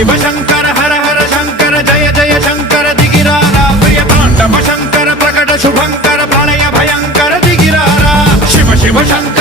शिव शंकर हर हर शंकर जय जय शंकर दिगिरारा प्रिय तांडव शंकर प्रकट शुभंकर प्रलय भयंकर दिगिरारा शिव शिव शंकर